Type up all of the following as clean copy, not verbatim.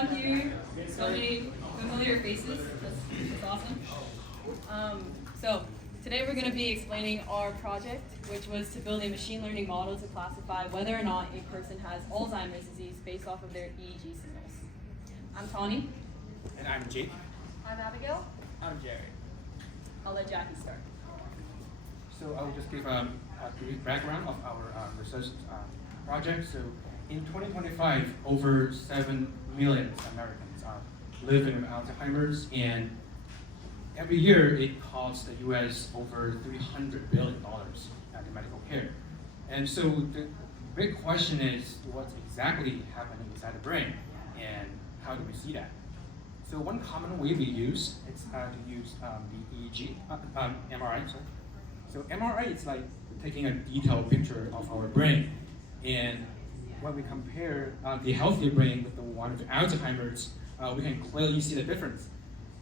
everyone here. So many familiar faces. That's awesome. So today we're going to be explaining our project, which was to build a machine learning model to classify whether or not a person has Alzheimer's disease based off of their EEG signals. I'm Tawny. And I'm Jake. I'm Abigail. I'm Jerry. I'll let Jackie start. So I will just give a brief background of our research project. So in 2025, over 7 million Americans are living with Alzheimer's, and every year it costs the US over $300 billion in medical care. And so the big question is, what's exactly happening inside the brain, and how do we see that? So one common way we use is to use the EEG, MRI. Sorry. So MRI is like taking a detailed picture of our brain, and when we compare the healthy brain with the one with Alzheimer's, we can clearly see the difference.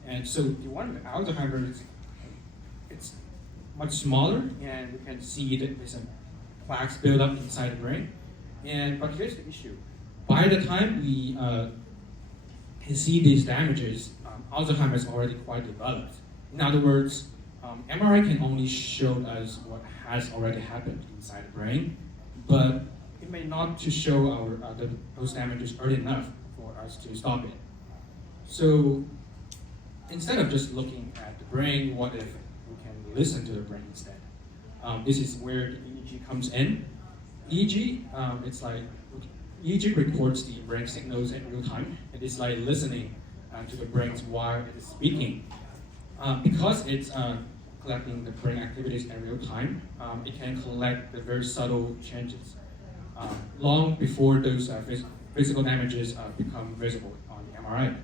And so the one with Alzheimer's, it's much smaller, and we can see that there's some plaques build up inside the brain. But here's the issue: by the time we can see these damages, Alzheimer's is already quite developed. In other words, MRI can only show us what has already happened inside the brain, but it may not to show those damages early enough for us to stop it. So instead of just looking at the brain, what if we can listen to the brain instead? This is where the EEG comes in. It's like EEG records the brain signals in real time. It is like listening to the brain while it is speaking. Because it's collecting the brain activities in real time, it can collect the very subtle changes long before those physical damages become visible on the MRI.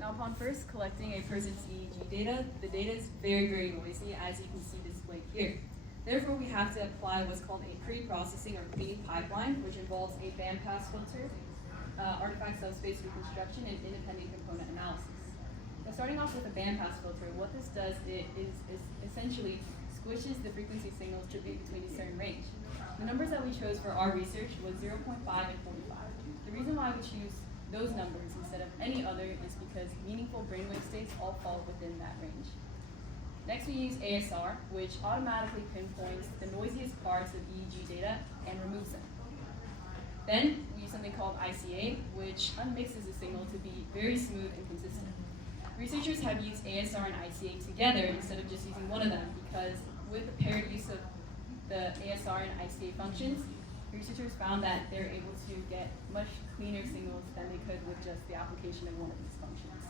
Now, upon first collecting a person's EEG data, the data is very, very noisy, as you can see displayed here. Therefore, we have to apply what's called a pre-processing or pipeline, which involves a bandpass filter, artifact subspace reconstruction, and independent component analysis. Now, starting off with a bandpass filter, what this does is essentially squishes the frequency signals to be between a certain range. The numbers that we chose for our research was 0.5 and 45. The reason why we choose those numbers instead of any other is because meaningful brainwave states all fall within that range. Next, we use ASR, which automatically pinpoints the noisiest parts of EEG data and removes them. Then, we use something called ICA, which unmixes the signal to be very smooth and consistent. Researchers have used ASR and ICA together instead of just using one of them, because with the paired use of the ASR and ICA functions, researchers found that they're able to get much cleaner signals than they could with just the application of one of these functions.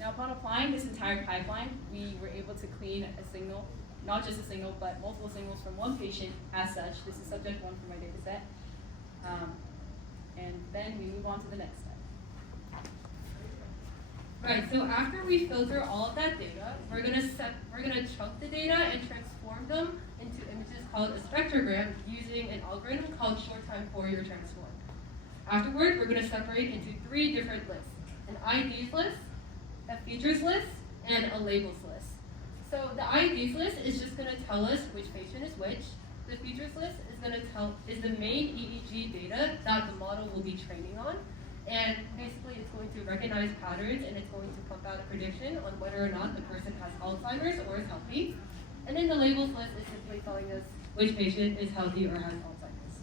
Now, upon applying this entire pipeline, we were able to clean a signal, not just a signal, but multiple signals from one patient as such. This is subject 1 for my data set. And then we move on to the next step. Right, so after we filter all of that data, we're gonna chunk the data and transform them into images called a spectrogram using an algorithm called short-time Fourier transform. Afterward, we're gonna separate into 3 different lists: an IDs list, a features list, and a labels list. So the IDs list is just gonna tell us which patient is which. The features list is the main EEG data that the model will be training on. And basically, it's going to recognize patterns, and it's going to pump out a prediction on whether or not the person has Alzheimer's or is healthy. And then the labels list is simply telling us which patient is healthy or has Alzheimer's.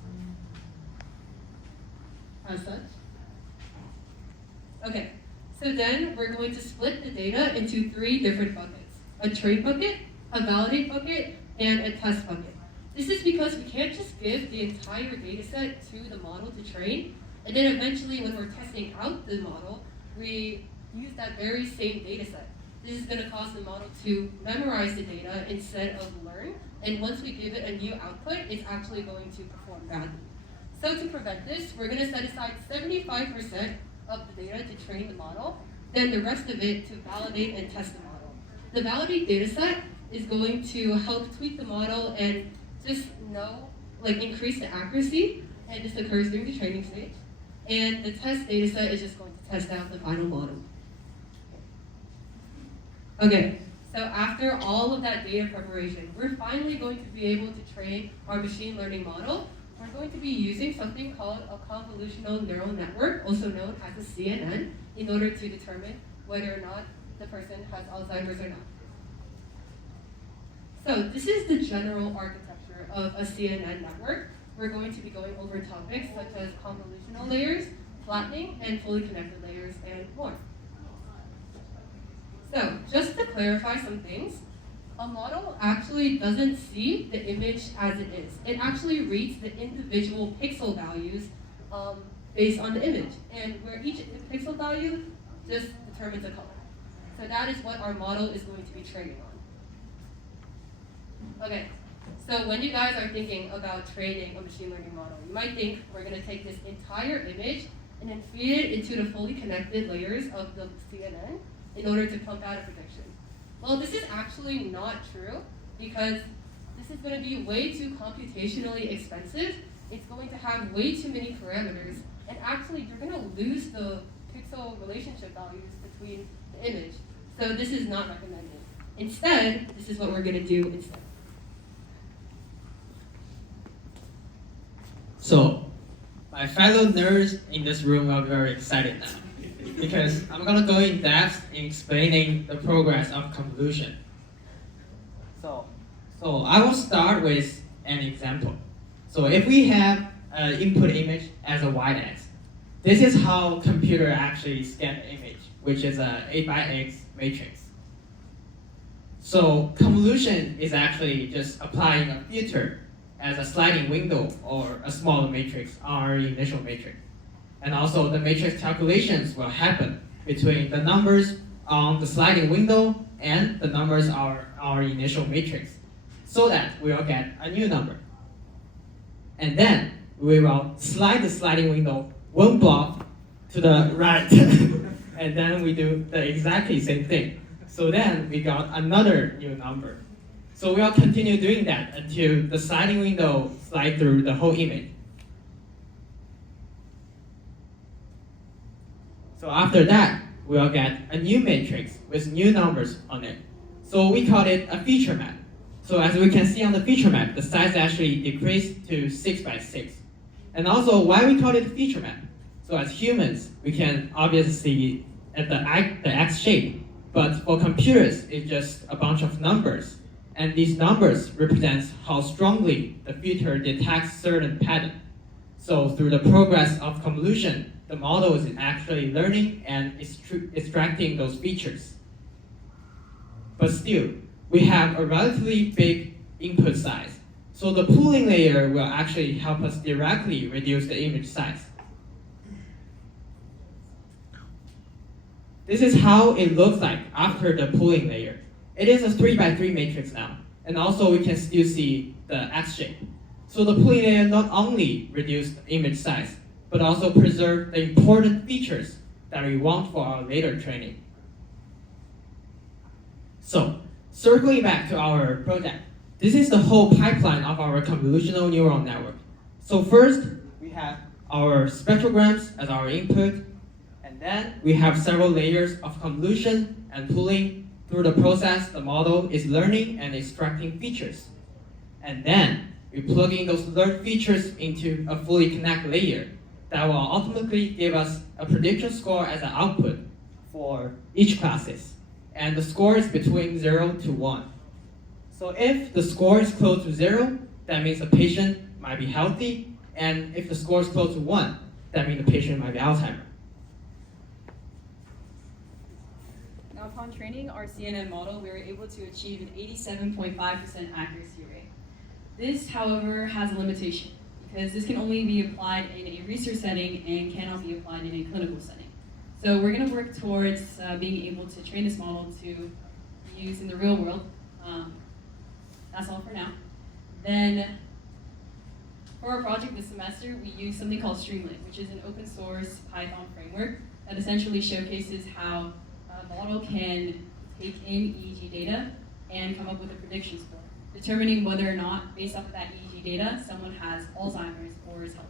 As such. Okay, so then we're going to split the data into 3 different buckets: a train bucket, a validate bucket, and a test bucket. This is because we can't just give the entire data set to the model to train, and then eventually when we're testing out the model, we use that very same data set. This is going to cause the model to memorize the data instead of learn, and once we give it a new output, it's actually going to perform badly. So to prevent this, we're going to set aside 75% of the data to train the model, then the rest of it to validate and test the model. The validate data set is going to help tweak the model and just increase the accuracy, and this occurs during the training stage. And the test data set is just going to test out the final model. Okay, so after all of that data preparation, we're finally going to be able to train our machine learning model we're going to be using something called a convolutional neural network, also known as a CNN, in order to determine whether or not the person has Alzheimer's or not. So this is the general architecture of a CNN network. We're going to be going over topics such as convolutional layers, flattening, and fully connected layers, and more. So just to clarify some things, a model actually doesn't see the image as it is. It actually reads the individual pixel values based on the image, and where each pixel value just determines a color. So that is what our model is going to be training on. Okay, so when you guys are thinking about training a machine learning model, you might think we're going to take this entire image and then feed it into the fully connected layers of the CNN in order to pump out a prediction. Well, this is actually not true because this is going to be way too computationally expensive. It's going to have way too many parameters, and actually you're going to lose the pixel relationship values between the image. So this is not recommended. Instead, this is what we're going to do instead. So, my fellow nerds in this room are very excited now, because I'm going to go in depth in explaining the progress of convolution. So I will start with an example. So if we have an input image as a y-axis, this is how computer actually scan the image, which is a 8x8 matrix. So convolution is actually just applying a filter as a sliding window or a smaller matrix on our initial matrix. And also the matrix calculations will happen between the numbers on the sliding window and the numbers on our initial matrix, so that we will get a new number. And then we will slide the sliding window one block to the right, and then we do the exactly same thing. So then we got another new number. So we'll continue doing that until the sliding window slides through the whole image. So after that, we'll get a new matrix with new numbers on it. So we call it a feature map. So as we can see on the feature map, the size actually decreased to 6x6. And also, why we call it a feature map? So as humans, we can obviously see at the X shape, but for computers, it's just a bunch of numbers. And these numbers represent how strongly the filter detects certain pattern. So through the progress of convolution, the model is actually learning and extracting those features. But still, we have a relatively big input size. So the pooling layer will actually help us directly reduce the image size. This is how it looks like after the pooling layer. It is a 3x3 matrix now, and also we can still see the X shape. So the pooling layer not only reduced the image size, but also preserve the important features that we want for our later training. So, circling back to our project, this is the whole pipeline of our convolutional neural network. So first, we have our spectrograms as our input, and then we have several layers of convolution and pooling. Through the process, the model is learning and extracting features. And then we plug in those learned features into a fully connected layer that will ultimately give us a prediction score as an output for each classes. And the score is between 0 to 1. So if the score is close to 0, that means the patient might be healthy. And if the score is close to 1, that means the patient might be Alzheimer's. Now, upon training our CNN model, we were able to achieve an 87.5% accuracy rate. This, however, has a limitation, because this can only be applied in a research setting and cannot be applied in a clinical setting. So we're going to work towards being able to train this model to be used in the real world. That's all for now. Then, for our project this semester, we use something called Streamlit, which is an open source Python framework that essentially showcases how a model can take in EEG data and come up with a prediction score, determining whether or not, based off of that EEG data, someone has Alzheimer's or is healthy.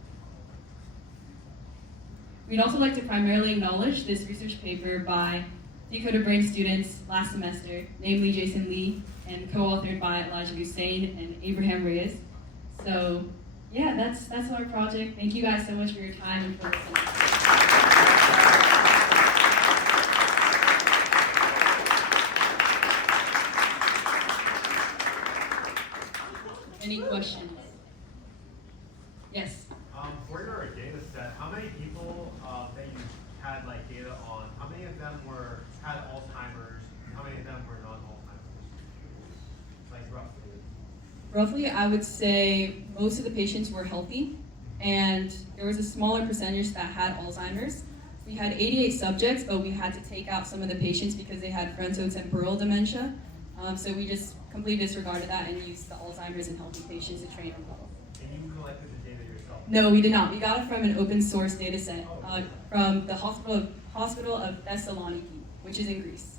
We'd also like to primarily acknowledge this research paper by Decoder Brain students last semester, namely Jason Lee, and co-authored by Elijah Hussein and Abraham Reyes. So Yeah, that's our project. Thank you guys so much for your time and for listening. Any questions? Yes. For your data set, how many people that you had like data on, how many of them had Alzheimer's, and how many of them were non-Alzheimer's? Like roughly. Roughly, I would say most of the patients were healthy, and there was a smaller percentage that had Alzheimer's. We had 88 subjects, but we had to take out some of the patients because they had frontotemporal dementia. So we just completely disregarded that and used the Alzheimer's in healthy patients to train our model. And you collected the data yourself? No, we did not. We got it from an open source data set from the Hospital of Thessaloniki, which is in Greece.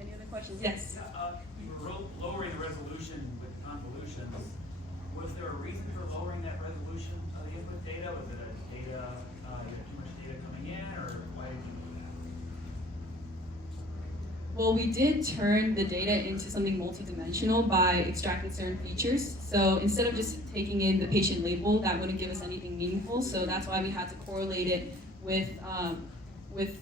Any other questions? Yes. You were lowering the resolution with convolutions. Was there a reason for lowering that resolution of the input data? Was it a data, you had too much data coming in, or why did you? Well, we did turn the data into something multidimensional by extracting certain features. So instead of just taking in the patient label, that wouldn't give us anything meaningful. So that's why we had to correlate it with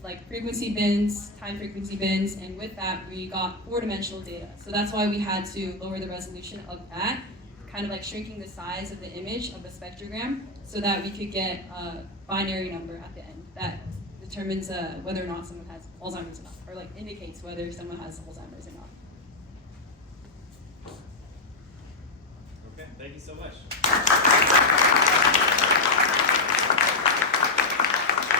like frequency bins, time frequency bins, and with that we got 4-dimensional data. So that's why we had to lower the resolution of that, kind of like shrinking the size of the image of the spectrogram so that we could get a binary number at the end that determines whether or not someone has Alzheimer's or not, or like indicates whether someone has Alzheimer's or not. Okay, thank you so much.